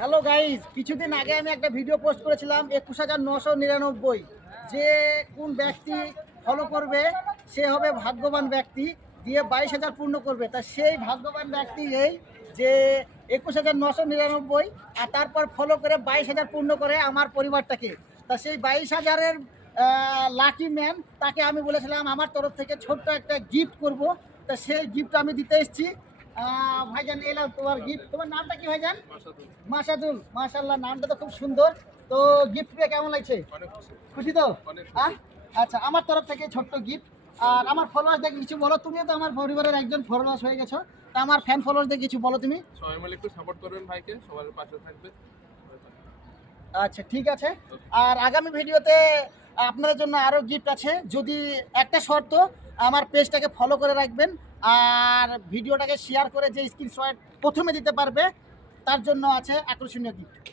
Hello guys, কিছুদিন আগে আমি একটা ভিডিও পোস্ট করেছিলাম 21,999। যে কোন ব্যক্তি ফলো করবে সে হবে ভাগ্যবান ব্যক্তি, দিয়ে 22,000 পূর্ণ করবে। তা সেই ভাগ্যবান ব্যক্তি এই যে 21,999, আর তারপর ফলো করে 22,000 পূর্ণ করে আমার পরিবারটাকে। তা সেই 22,000-এর লাকি ম্যান তাকে আমি বলেছিলাম আমার তরফ থেকে ছোট্ট একটা গিফট করব। তা সেই গিফট আমি দিতে এসেছি। ভাইজান, এলাম তোমার গিফট। তোমার নামটা কি ভাইজান? মাসাদুল। মাশাআল্লাহ, নামটা তো খুব সুন্দর। তো গিফট পেয়ে কেমন লাগছে? খুশি তো? আচ্ছা, আমার তরফ থেকে ছোট্ট গিফট। আর আমার ফলোয়ার্সদের কিছু বলো, তুমিও তো আমার পরিবারের একজন ফলোয়ার্স হয়ে গেছো। তা আমার ফ্যান ফলোয়ার্সদের কিছু বলো তুমি। সবাই মিলে একটু সাপোর্ট করবেন ভাইকে, সবার পাশে থাকবে। আচ্ছা, ঠিক আছে। আর আগামী ভিডিওতে আপনাদের জন্য আরও গিফট আছে। যদি একটা শর্ত, আমার পেজটাকে ফলো করে রাখবেন আর ভিডিওটাকে শেয়ার করে যে স্ক্রিনশট প্রথমে দিতে পারবে তার জন্য আছে আকর্ষণীয় গিফট।